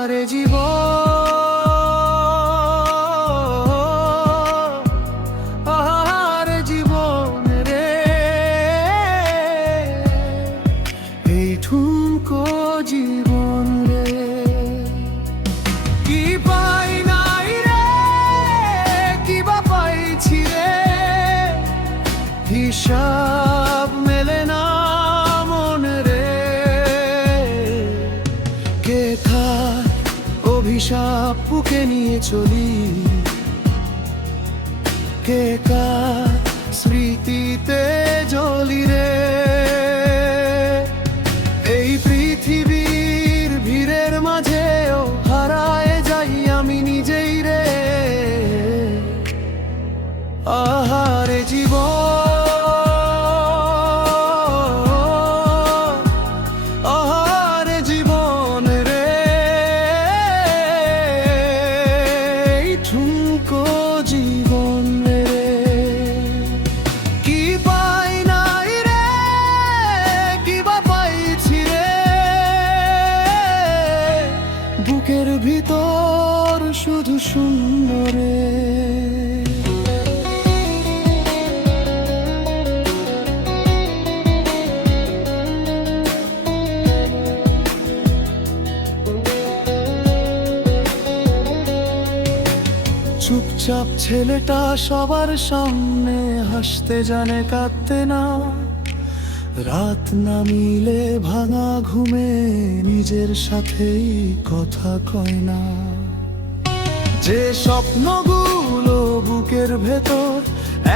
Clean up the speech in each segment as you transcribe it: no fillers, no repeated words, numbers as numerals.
আহারে জীবন, আহারে জীবন রে, এই ঠুনকো জীবন রে। কি পাই নাই রে, কি বা পাইছি রে, হিসাব মেলে না মন রে। কে কার অভিশাপ বুকে নিয়ে চলি, কে কার স্মৃতিতে জ্বলি রে। এই পৃথিবীর ভিড়ের মাঝেও হারায় যাই আমি নিজেই রে। আহারে জীবন, আহারে জীবন রে, এই ঠুনকো জীবন রে। কি পাই নাই রে, কি বা পাইছি রে, বুকের ভিতর শুধু শূন্য রে। চুপচাপ ছেলেটা সবার সামনে হাসতে জানে, কাঁদতে না। রাত নামিলে ভাঙা ঘুমে নিজের সাথেই কথা কয় না। যে স্বপ্নগুলো বুকের ভেতর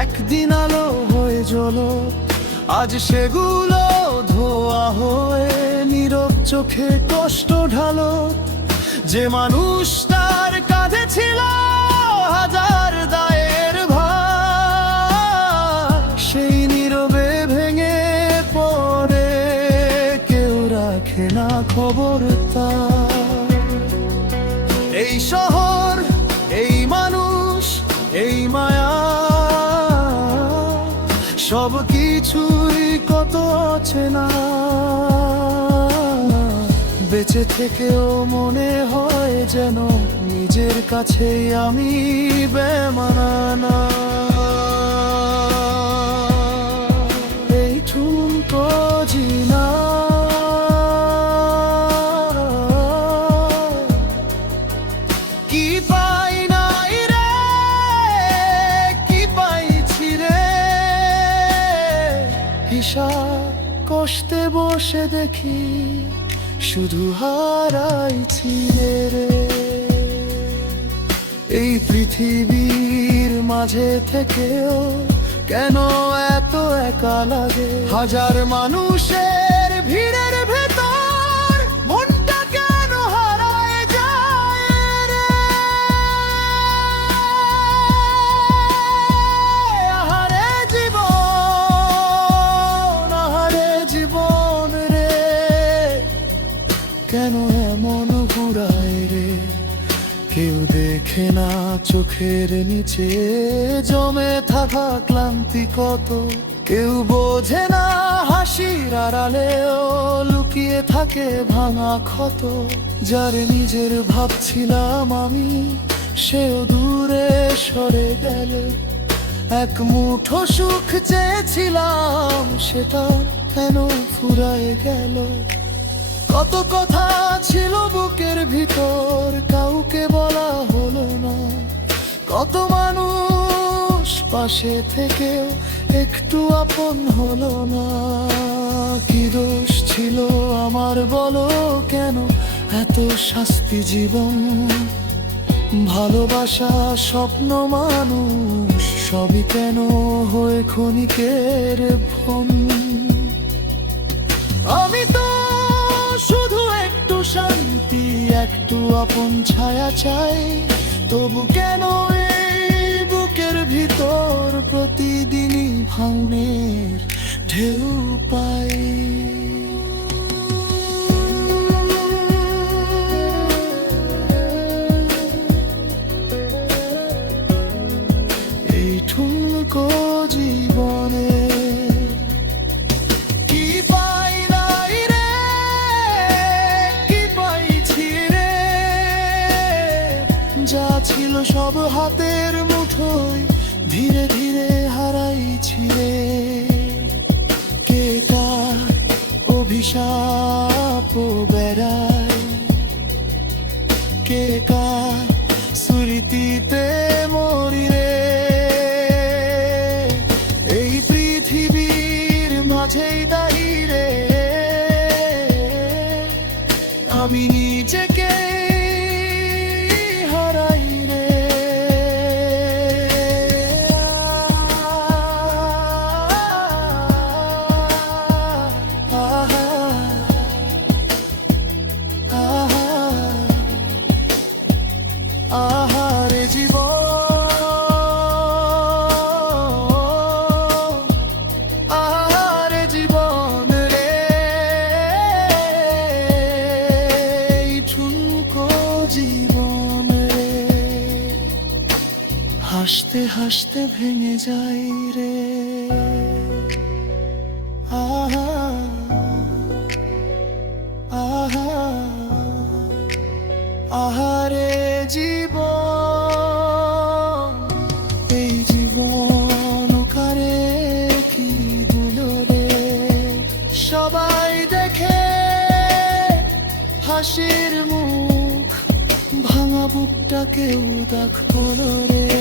একদিন আলো হয়ে জ্বলো, আজ সেগুলো ধোয়া হয়ে নীরব চোখে কষ্ট ঢালো। যে মানুষটার কাঁধে ছিল হাজার দায়ের ভার, সেই নীরবে ভেঙে পড়ে, কেউ রাখে না খবর তার। এই শহর, এই মানুষ, এই মায়া, সব কিছুই কত অচেনা। বেঁচে থেকেও মনে হয় যেন নিজের কাছেই আমি বেমানানা। এই ঠুনকো জিনা, কি পাই নাই রে, কি পাইছি রে, হিসাব কষতে বসে দেখি শুধু হারাইছি রে। এই পৃথিবীর মাঝে থেকেও কেন এত একা লাগে, হাজার মানুষের ভিড়ের ভেতর মনটা কেন হারায় যায় রে। আহারে জীবন, আহারে জীবন রে, কেন এমন ঘুরায় রে। কেউ দেখে না চোখের নিচে জমে থাকা ক্লান্তি কত, কেউ বোঝে না হাসির আড়ালেও লুকিয়ে থাকে ভাঙা ক্ষত। যার নিজের ভাবছিলাম আমি, সেও দূরে সরে গেল। এক মুঠো সুখ চেয়েছিলাম, সেটা কেন ফুরায় গেল। কত কথা ছিল বুকের ভিতর, কাউকে বলা হলো না। কত মানুষ পাশে থেকেও একটু আপন হলো না। কি দোষ ছিল আমার বলো, কেন এত শাস্তি জীবন। ভালোবাসা, স্বপ্ন, মানুষ সবই কেন হয়ে ক্ষণিকের ভ্রম। আমি তো শুধু একটু শান্তি, একটু আপন ছায়া চাই। তবু কেন এই বুকের ভিতর প্রতিদিনই ভাঙনের ঢেউ পাই। এই ঠুনকো জীবনে কি পাই নাই রে, কি পাইছি রে, সব হাতের মুঠোয় ধীরে ধীরে হারাইছি রে। কে কার অভিশাপ বেড়ায়, কে কার স্মৃতিতে মরি রে। এই পৃথিবীর মাঝেই দাঁড়িয়ে আমি নিজেকে হারাই রে। আহা, আহা, আহারে জীবন, আহারে জীবন রে। এই ঠুনকো জীবন রে, হাসতে হাসতে ভেঙে যাই রে। আহা, আহা, আহারে জীবন, এই জীবন কারে কি দিলো রে। সবাই দেখে হাসির মুখ, ভাঙা বুকটাকেও দাগ হলো রে।